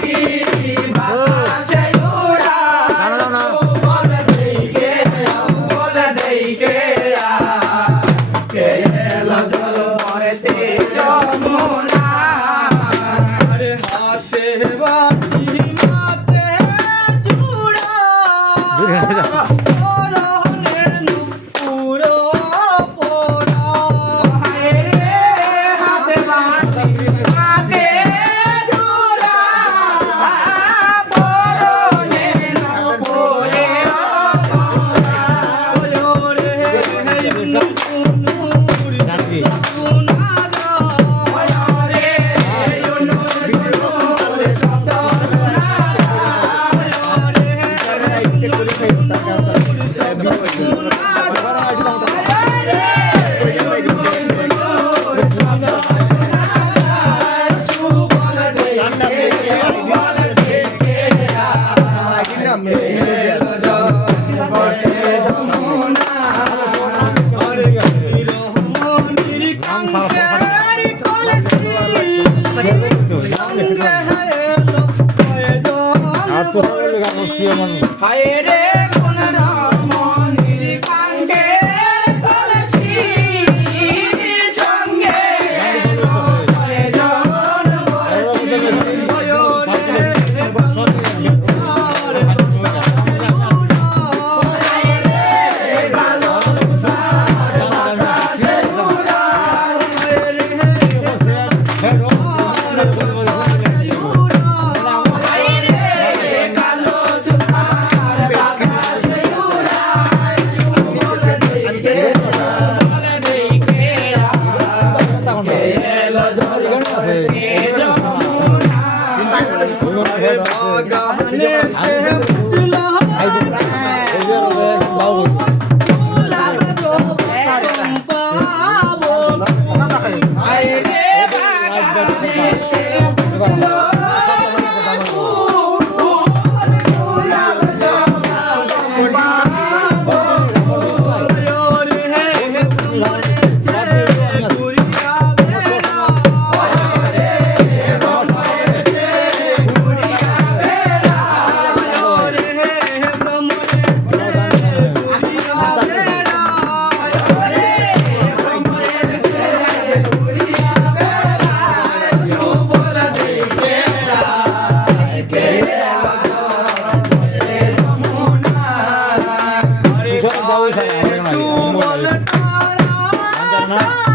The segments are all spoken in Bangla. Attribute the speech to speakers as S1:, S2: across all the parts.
S1: Happy হায় রে না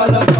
S1: Solo